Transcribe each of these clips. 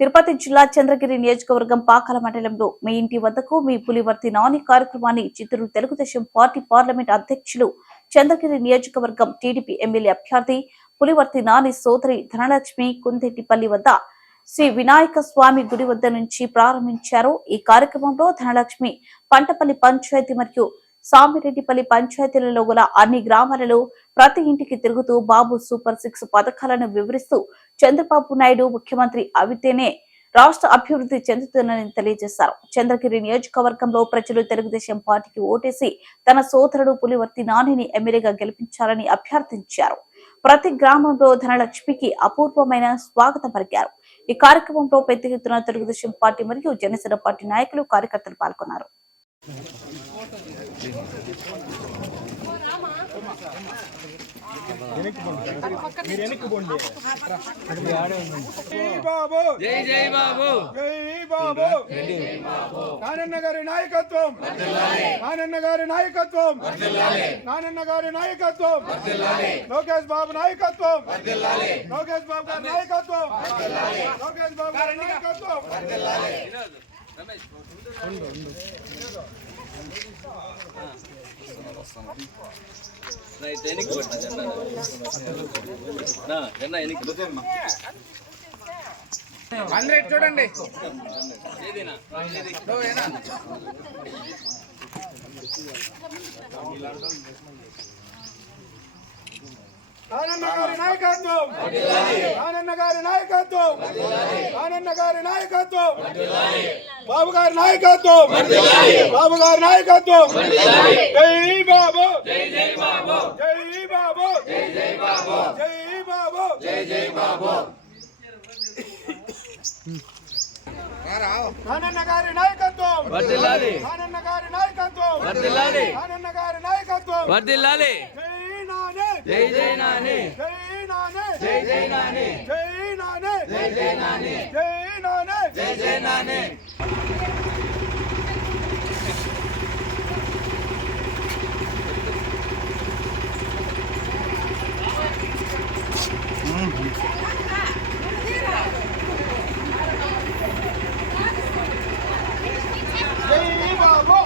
తిరుపతి జిల్లా చంద్రగిరి నియోజకవర్గం పాకాల మండలంలో మీ ఇంటి వద్దకు మీ పులివర్తి నాని కార్యక్రమాన్ని చిత్తూరు తెలుగుదేశం పార్టీ పార్లమెంట్ అధ్యక్షులు చంద్రగిరి నియోజకవర్గం టీడీపీ ఎమ్మెల్యే అభ్యర్థి పులివర్తి నాని సోదరి ధనలక్ష్మి కుందెట్టిపల్లి వద్ద శ్రీ వినాయక స్వామి గుడి వద్ద నుంచి ప్రారంభించారు. ఈ కార్యక్రమంలో ధనలక్ష్మి పంటపల్లి పంచాయతీ మరియు సామిరెడ్డిపల్లి పంచాయతీలలో గల అన్ని గ్రామాలలో ప్రతి ఇంటికి తిరుగుతూ బాబు సూపర్ 6 పథకాలను వివరిస్తూ చంద్రబాబు నాయుడు ముఖ్యమంత్రి అవితేనే రాష్ట్ర అభివృద్ధి చెందుతుందని తెలియజేశారు. చంద్రగిరి నియోజకవర్గంలో ప్రజలు తెలుగుదేశం పార్టీకి ఓటేసి తన సోదరుడు పులివర్తి నానిని ఎమ్మెల్యేగా గెలిపించాలని అభ్యర్థించారు. ప్రతి గ్రామంలో ధనలక్ష్మికి అపూర్వమైన స్వాగతం పలికారు. ఈ కార్యక్రమంలో పెద్ద ఎత్తున తెలుగుదేశం పార్టీ మరియు జనసేన పార్టీ నాయకులు కార్యకర్తలు పాల్గొన్నారు. నానన్న గారి నాయకత్వం, నానన్న గారి నాయకత్వం, నానన్న గారి నాయకత్వం, లోకేష్ బాబు నాయకత్వం, లోకేష్ బాబు గారి నాయకత్వం, లోకేష్ బాబు గారి నాయకత్వం. చూడండి ఆనంద గారి నాయకత్వం, ఆనంద గారి నాయకత్వం, ఆనంద గారి నాయకత్వం, బాబు గారి నాయకత్వం, బాబు గారి నాయకత్వం. జై బాబు, జై జై బాబు, జై బాబు, జై జై బాబు, జై బాబు, జై జై బాబు. ఆనంద గారి నాయకత్వం, ఆనంద గారి నాయకత్వం, ఆనంద గారి నాయకత్వం. జై జై నాని, జై నాని, జై జై నాని, జై నాని, జై జై నాని, జై నాని, జై జై నాని. జై బాబు.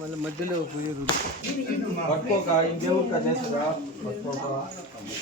మళ్ళీ మధ్యలో పోయారు పట్టుకోక ఇంకేముక చేస్తారా పట్టుకోక